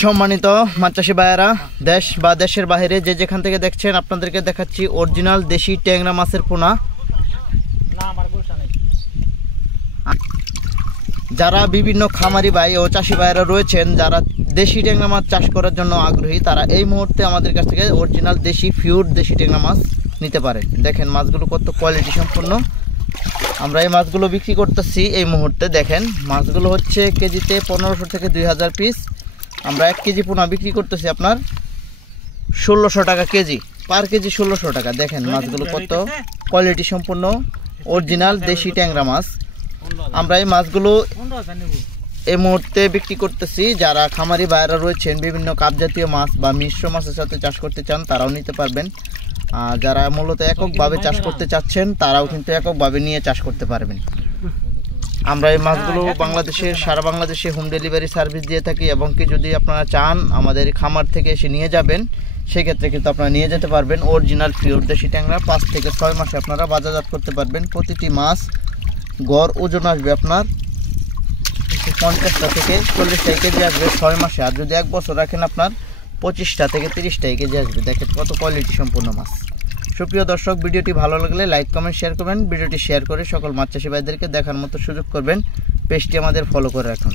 সম্মানিত মাছ চাষি ভাইয়েরা, দেশ বা দেশের বাইরে যে যেখান থেকে দেখছেন, আপনাদেরকে দেখাচ্ছি অরিজিনাল দেশি ট্যাংরা মাছের পোনা। যারা বিভিন্ন খামারি ভাই ও চাষি ভাইয়েরা রয়েছেন, যারা দেশি ট্যাংরা মাছ চাষ করার জন্য আগ্রহী, তারা এই মুহূর্তে আমাদের কাছ থেকে অরিজিনাল দেশি পিওর দেশি ট্যাংরা মাছ নিতে পারে। দেখেন মাছগুলো কত কোয়ালিটি সম্পন্ন। আমরা এই মাছগুলো বিক্রি করতেছি এই মুহূর্তে। দেখেন মাছগুলো হচ্ছে কেজিতে 1500 থেকে 2000 পিস। আমরা 1 কেজি পোনা বিক্রি করতেছি আপনার 1600 টাকা কেজি, পার কেজি 1600 টাকা। দেখেন মাছগুলো কত কোয়ালিটি সম্পন্ন অরিজিনাল দেশি ট্যাংরা মাছ। আমরা এই মাছগুলো এই মুহূর্তে বিক্রি করতেছি। যারা খামারি ভাইয়েরা রয়েছেন, বিভিন্ন কাপ জাতীয় মাছ বা মিশ্র মাছের সাথে চাষ করতে চান, তারাও নিতে পারবেন। আর যারা মূলত এককভাবে চাষ করতে চাচ্ছেন, তারাও কিন্তু এককভাবে নিয়ে চাষ করতে পারবেন। আমরা এই মাছগুলো বাংলাদেশের সারা বাংলাদেশে হোম ডেলিভারি সার্ভিস দিয়ে থাকি, এবং কি যদি আপনারা চান আমাদের খামার থেকে এসে নিয়ে যাবেন, সেক্ষেত্রে কিন্তু আপনারা নিয়ে যেতে পারবেন। অরিজিনাল পিওর দেশি ট্যাংরা 5 থেকে 6 মাসে আপনারা বাজারজাত করতে পারবেন। প্রতিটি মাছ গড় ওজন আসবে আপনার 50টা থেকে 40টা কেজি আসবে 6 মাসে। আর যদি 1 বছর রাখেন, আপনার 25টা থেকে 30টা কেজি আসবে। দেখেন কত কোয়ালিটি সম্পূর্ণ মাছ। সুপ্রিয় দর্শক, ভিডিওটি ভালো লাগলে লাইক কমেন্ট শেয়ার করবেন। ভিডিওটি শেয়ার করে সকল মাছ চাষি ভাইদেরকে দেখার মতো সুযোগ করবেন। পেজটি আমাদের ফলো করে রাখুন।